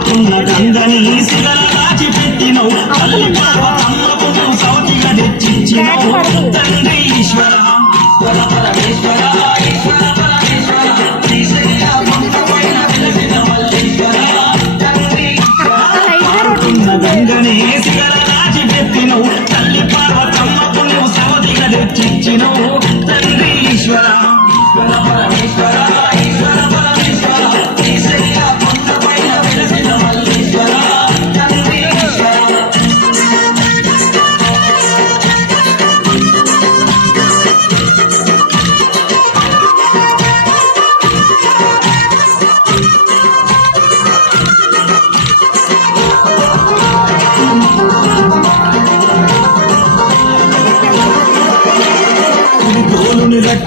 ఆడుతున్నదందని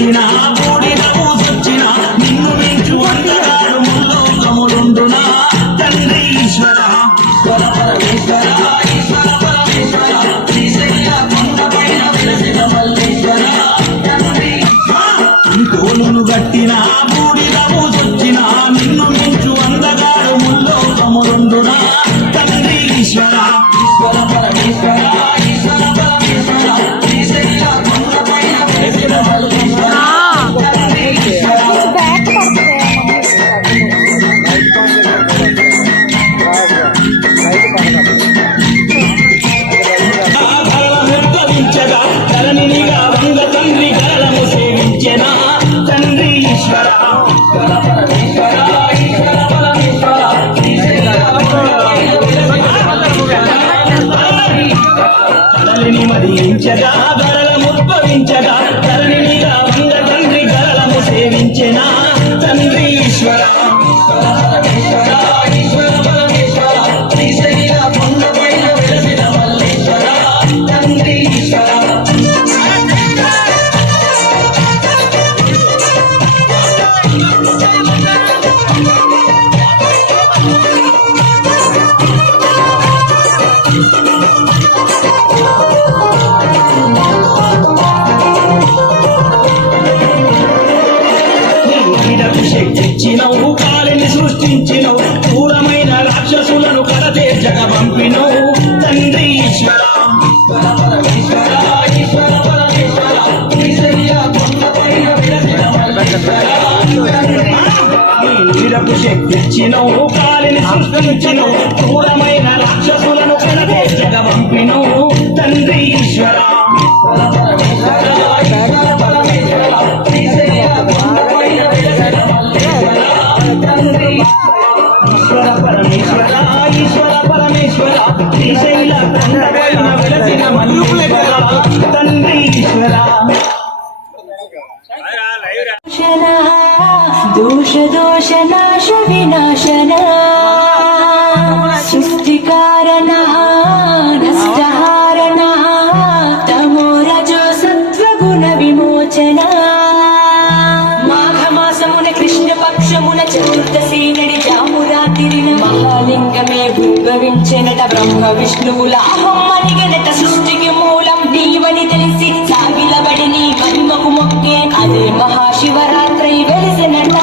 நடத்தினார் ఆశ్రయించను క్రూరమైన రాక్షసులను పెనవేశగ పంపిను తండ్రి ఈశ్వర. దోష దోష నాశ వినాశనా. బ్రహ్మ విష్ణువుల అహం అడిగినట సృష్టికి మూలం. నీవని తెలిసి సాగిలబడి నీ మహిమకు మొక్కే. అదే మహాశివరాత్రి వెలిసినట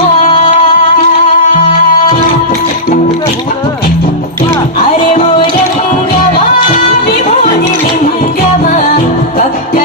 అరే భోజంగమా విభూతి లింగమా భక్త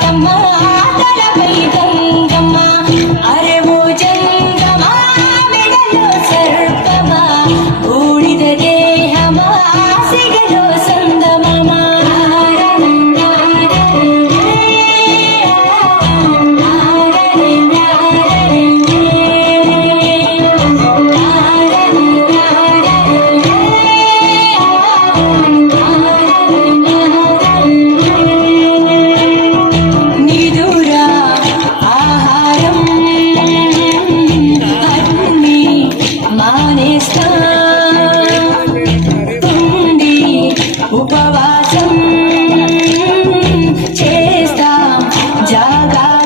தம்மா Yeah, yeah.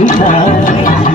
你跑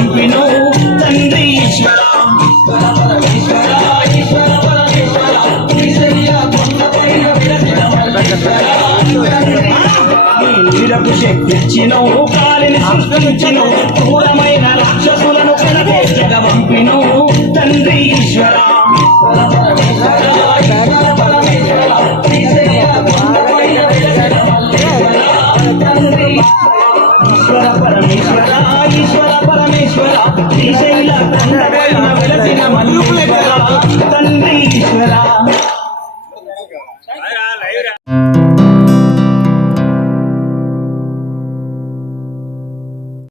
పంపిను తండ్రి ఈశ్వర. నీడకు శక్తిచ్చినవు కాలిని సృష్టించినవు క్రూరమైన రాక్షసులను కనవేసగా పంపిను తండ్రి ఈశ్వర.